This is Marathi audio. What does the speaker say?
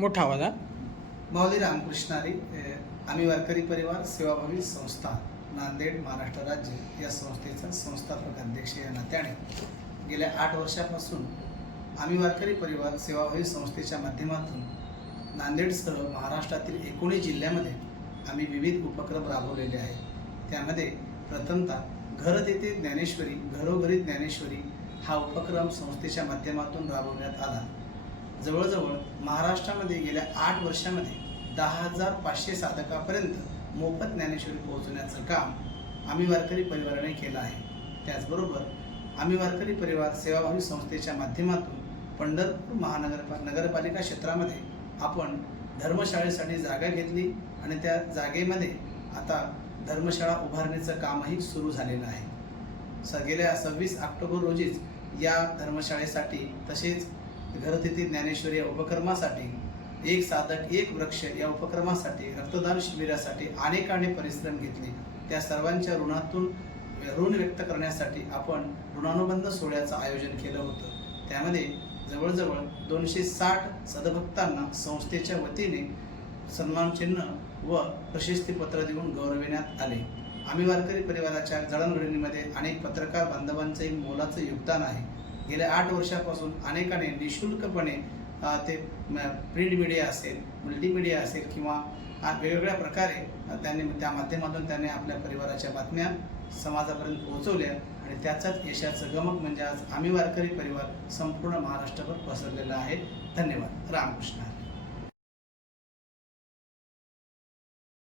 मोठा आवाज हा. माऊली रामकृष्णारी आम्ही वारकरी परिवार सेवाभावी संस्था नांदेड महाराष्ट्र राज्य या संस्थेचा संस्थापक अध्यक्ष या नात्याने गेल्या आठ वर्षापासून आम्ही वारकरी परिवार सेवाभावी संस्थेच्या माध्यमातून नांदेडसह महाराष्ट्रातील एकोणीस जिल्ह्यामध्ये आम्ही विविध उपक्रम राबवलेले आहेत. त्यामध्ये प्रथमतः घर तेथे ज्ञानेश्वरी घरोघरी ज्ञानेश्वरी हा उपक्रम संस्थेच्या माध्यमातून राबवण्यात आला. जवळजवळ महाराष्ट्रामध्ये गेल्या आठ वर्षामध्ये दहा हजार पाचशे साधकापर्यंत मोफत ज्ञानेश्वरी पोहोचवण्याचं काम आम्ही वारकरी परिवाराने केलं आहे. त्याचबरोबर आम्ही वारकरी परिवार सेवाभावी संस्थेच्या माध्यमातून पंढरपूर महानगरपा नगरपालिका क्षेत्रामध्ये आपण धर्मशाळेसाठी जागा घेतली आणि त्या जागेमध्ये आता धर्मशाळा उभारण्याचं कामही सुरू झालेलं आहे. स गेल्या सव्वीस ऑक्टोबर रोजीच या धर्मशाळेसाठी तसेच घरतिथी ज्ञानेश्वरी या उपक्रमासाठी एक साधक एक वृक्ष या उपक्रमासाठी रक्तदान शिबिरासाठी अनेकाने परिश्रम घेतले. त्या सर्वांच्या ऋणातून ऋण व्यक्त करण्यासाठी आपण ऋणानुबंध सोहळ्याचं आयोजन केलं होतं. त्यामध्ये जवळजवळ दोनशे साठ सदभक्तांना संस्थेच्या वतीने सन्मानचिन्ह व प्रशस्तीपत्र देऊन गौरविण्यात आले. आम्ही वारकरी परिवाराच्या जडणघडणीमध्ये अनेक पत्रकार बांधवांचे मोलाचं योगदान आहे. गेल्या आठ वर्षापासून अनेकाने निशुल्कपणे ते प्रिंट मीडिया असेल मल्टीमीडिया असेल किंवा वेगवेगळ्या प्रकारे त्यांनी त्या माध्यमातून त्यांनी आपल्या परिवाराच्या बातम्या समाजापर्यंत पोहोचवल्या आणि त्याचाच यशाचं गमक म्हणजे आज आम्ही वारकरी परिवार संपूर्ण महाराष्ट्रभर पसरलेला आहे. धन्यवाद. रामकृष्ण